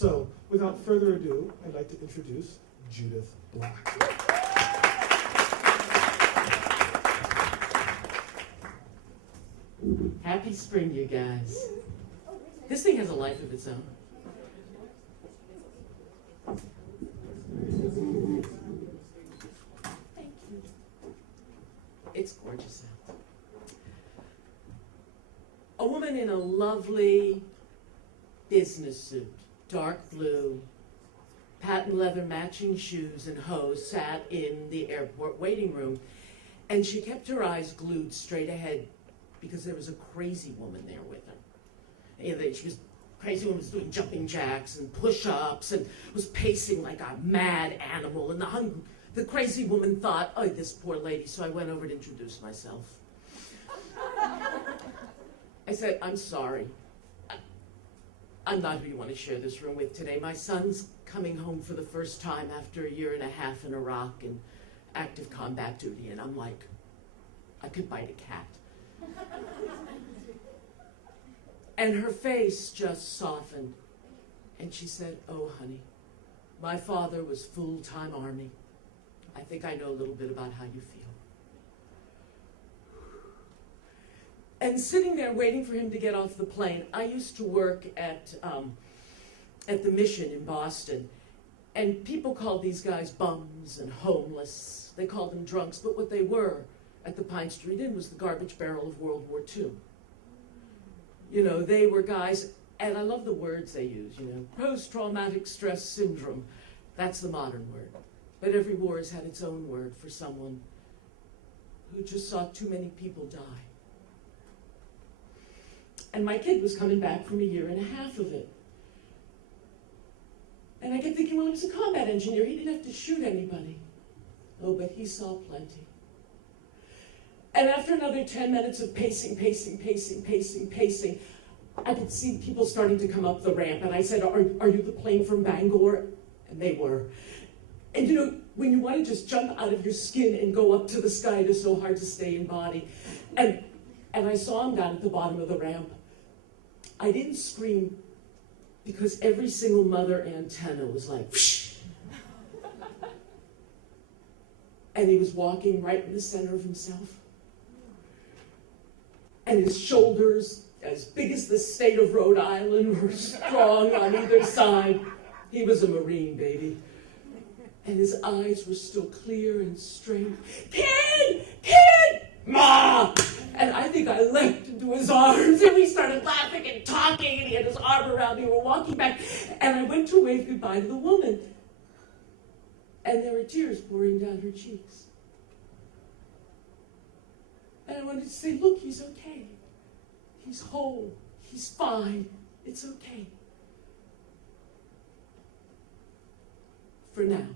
So, without further ado, I'd like to introduce Judith Black. Happy spring, you guys. This thing has a life of its own. Thank you. It's gorgeous out. A woman in a lovely business suit, dark blue, patent leather matching shoes and hose, sat in the airport waiting room, and she kept her eyes glued straight ahead because there was a crazy woman there with her. She was crazy woman was doing jumping jacks and push-ups and was pacing like a mad animal. And the crazy woman thought, oh, this poor lady. So I went over to introduce myself. I said, I'm sorry. I'm not who you want to share this room with today. My son's coming home for the first time after a year and a half in Iraq in active combat duty. And I'm like, I could bite a cat. And her face just softened. And she said, oh, honey, my father was full-time Army. I think I know a little bit about how you feel. And sitting there waiting for him to get off the plane, I used to work at the Mission in Boston. And people called these guys bums and homeless. They called them drunks, but what they were at the Pine Street Inn was the garbage barrel of World War II. You know, they were guys, and I love the words they use, you know, post-traumatic stress syndrome. That's the modern word. But every war has had its own word for someone who just saw too many people die. And my kid was coming back from a year and a half of it. And I kept thinking, well, he was a combat engineer. He didn't have to shoot anybody. Oh, but he saw plenty. And after another 10 minutes of pacing, I could see people starting to come up the ramp. And I said, are you the plane from Bangor? And they were. And you know, when you want to just jump out of your skin and go up to the sky, it is so hard to stay in body. And I saw him down at the bottom of the ramp. I didn't scream because every single mother antenna was like, whoosh. And he was walking right in the center of himself. And his shoulders, as big as the state of Rhode Island, were strong on either side. He was a Marine, baby. And his eyes were still clear and straight. Kid! Kid! Ma! And I think I leapt into his arms, and we started laughing and talking, and he had his arm around me. We were walking back, and I went to wave goodbye to the woman. And there were tears pouring down her cheeks. And I wanted to say, look, he's okay. He's whole. He's fine. It's okay. For now.